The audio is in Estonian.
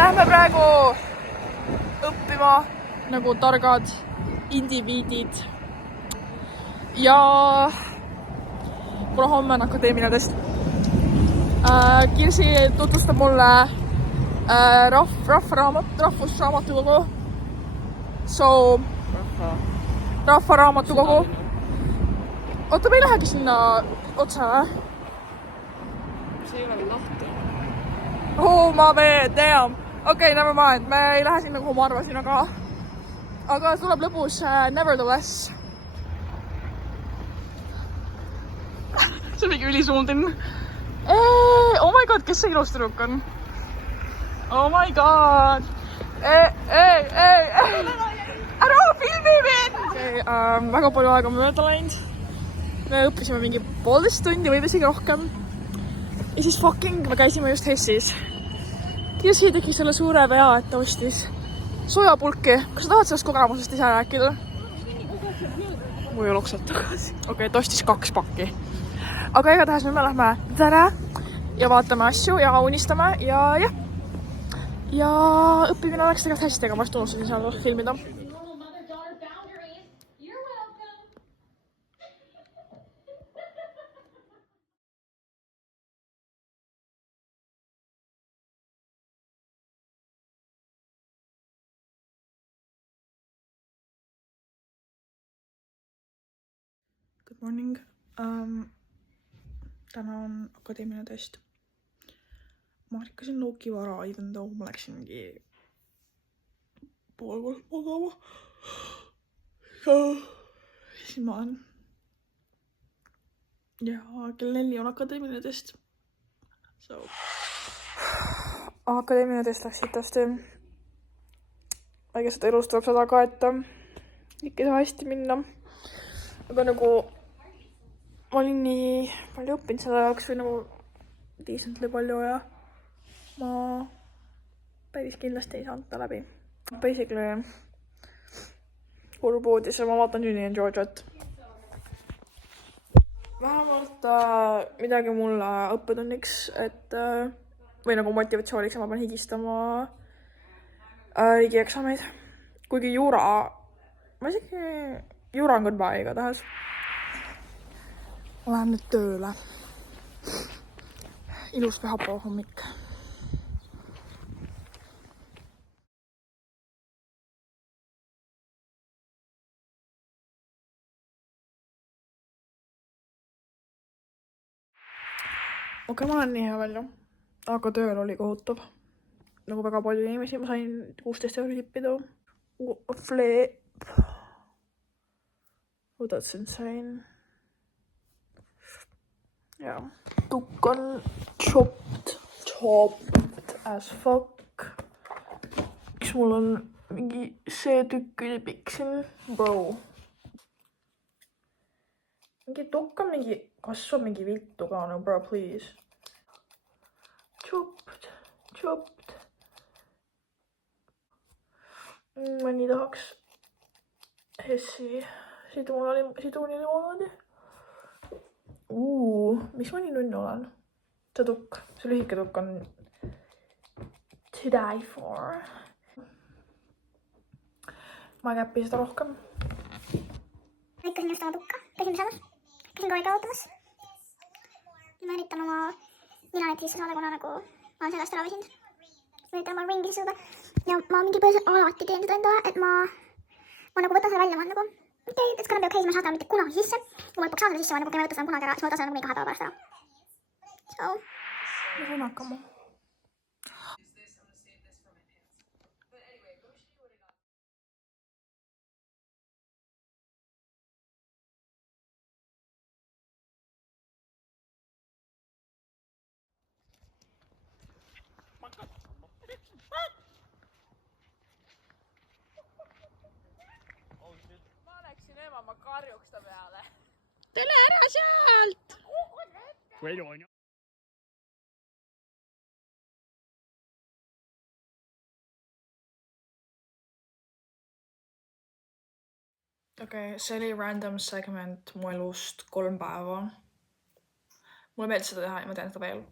lähme praegu õppima nagu targad indiviidid. Ja kuna homme on akadeemiline test. Kirsi tutvustab mulle rahvusraamatukogu. Rahvaraamatukogu. Oota, me ei lähegi sinna otsa, See ei ole veel lahti. Oh, ma veel, damn. Okei, never mind. Me ei lähe sinna, kuhu ma arvasin, aga tuleb lõbus nevertheless. See on mingi ülisuundin. Oh my god, kes see ilus tüdruk on? Oh my god. Ära filmi mind! Väga palju aega mööda läinud. Me õppisime mingi 1,5 tundi või isegi rohkem. Ja siis me käisime just Hessis. Kirsi tegi selle suure vea, et ta ostis sojapulki. Kas sa tahad sellest kogemusest ise rääkida? Mul ei loksad tagasi. Okei, ta ostis 2 pakki. Aga igatahes me lähme tere ja vaatame asju ja unistame ja jah. Ja õppimine läks tegelikult hästi, aga ma just unustasin seal filmida. Good morning. Täna on akadeemiline test. Ma ärkasin looki vara, even though ma läksin mingi 2:30 magama. Ja siin ma olen. Ja kell 4 on akadeemiline test. Akadeemiline test läks sitasti. Väikesed elus tuleb seda ka, et ikka ei saa hästi minna. Aga nagu ma olin nii palju õppinud selle jaoks või nagu decently palju ja ma päris kindlasti ei saanud ta läbi. Basically kurb uudis ja ma vaatan Ginny and Georgiat. Vähemalt midagi mulle õppetunniks, et või nagu motivatsiooniks, ja ma pean higistama riigieksameid. Kuigi juura on goodbye igatahes. Ma lähen nüüd tööle. Ilus pühapäeva hommik. Okei, ma olen nii hea välja. Aga tööl oli kohutav. Nagu väga palju inimesi, ma sain 16 € tippida. Flip. Oh, that's insane. Yeah. Tukk on chopped as fuck. Miks mul on mingi see tükk ülipikk siin? Bro. Mingi tukk on mingi, kasvab mingi vittu ka, no bro, please. Chopped. Ma nii tahaks Hessi siduunilimoodi. Mis ma nii nunnu olen? See tukk, see lühike tukk on to die for. Ma käppi seda rohkem. Lõikasin just oma tukka, käsin pesamas, käsin kogu ootamas. Ma üritan oma ninanet sisse saada, kuna nagu ma olen sellest ära visinud. Üritan oma ringi sisse saada. Ja ma mingi põhjusel alati teen seda endale, et ma nagu võtan selle välja, ma olen nagu okei, it's gonna be okay, ma saada mitte kunagi sisse. Kui ma lõpuks saada sisse, ma nagu võtan seda kunagi ära, siis ma võtan seda nagu 2 päeva pärast ära. So. Ma võin hakkama. Ma karjuks ta peale. Tule ära sealt! Okei, see oli random segment mu elust 3 päeva. Mulle meeldis seda teha ja ma teen seda veel.